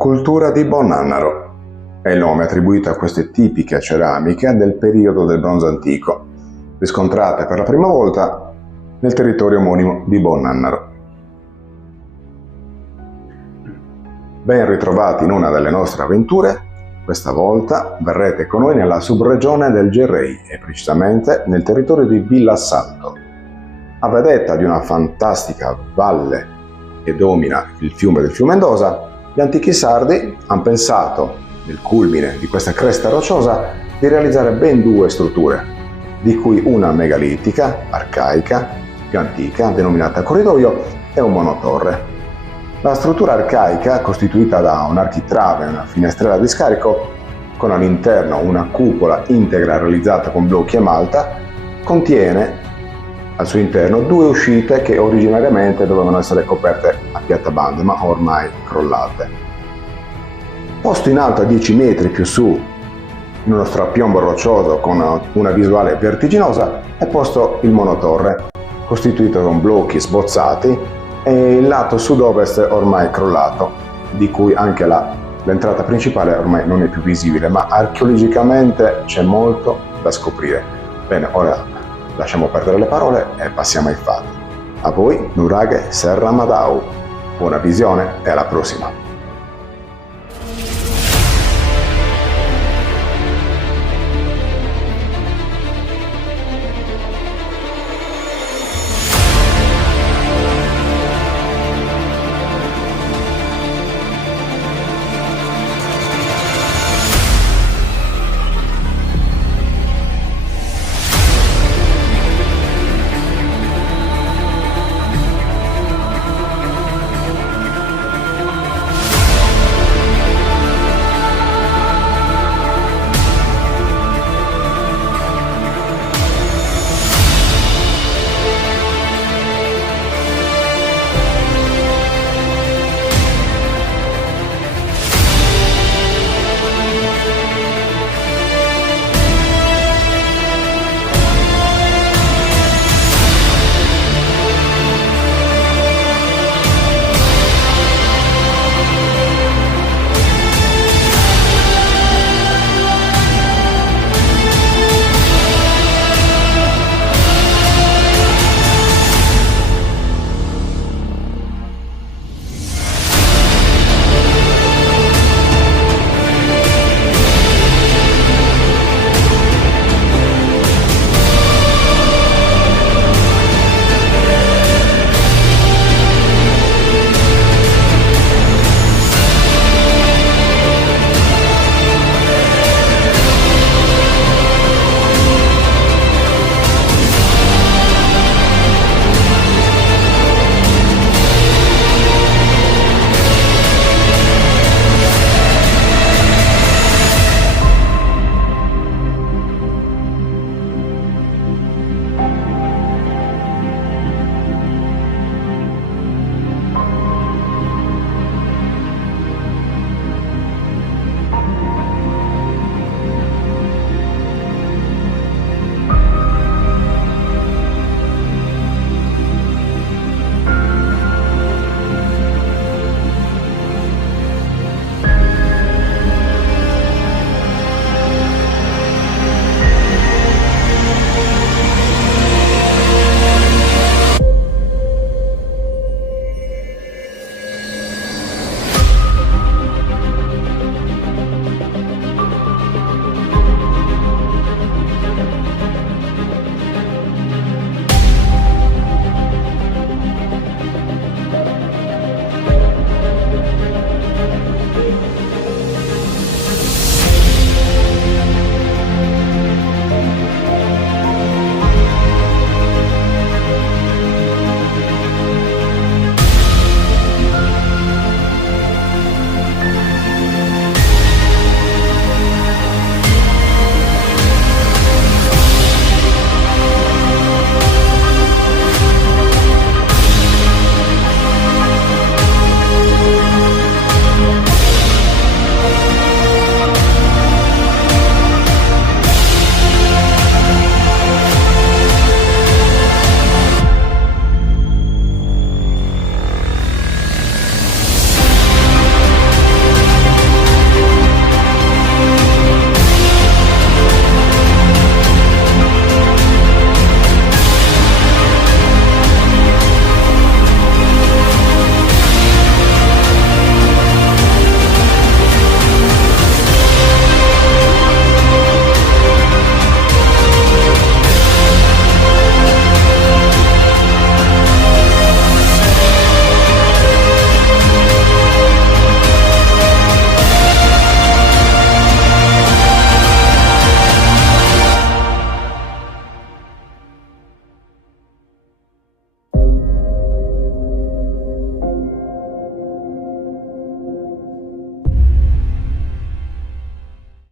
Cultura di Bonannaro è il nome attribuito a queste tipiche ceramiche del periodo del Bronzo antico, riscontrate per la prima volta nel territorio omonimo di Bonannaro. Ben ritrovati in una delle nostre avventure. Questa volta verrete con noi nella subregione del Gerrei e precisamente nel territorio di Villa Salto, a vedetta di una fantastica valle che domina il fiume del Fiumendosa. Gli antichi sardi hanno pensato, nel culmine di questa cresta rocciosa, di realizzare ben due strutture, di cui una megalitica, arcaica, più antica, denominata corridoio, e un monotorre. La struttura arcaica, costituita da un architrave e una finestrella di scarico, con all'interno una cupola integra realizzata con blocchi e malta, contiene al suo interno due uscite che originariamente dovevano essere coperte a piattabande, ma ormai crollate. Posto in alto a 10 metri più su, in uno strapiombo roccioso con una visuale vertiginosa, è posto il monotorre, costituito con blocchi sbozzati, e il lato sud-ovest ormai crollato, di cui anche l'entrata principale ormai non è più visibile, ma archeologicamente c'è molto da scoprire. Bene, ora lasciamo perdere le parole e passiamo ai fatti. A voi, Nuraghe, Serra, Madau. Buona visione e alla prossima!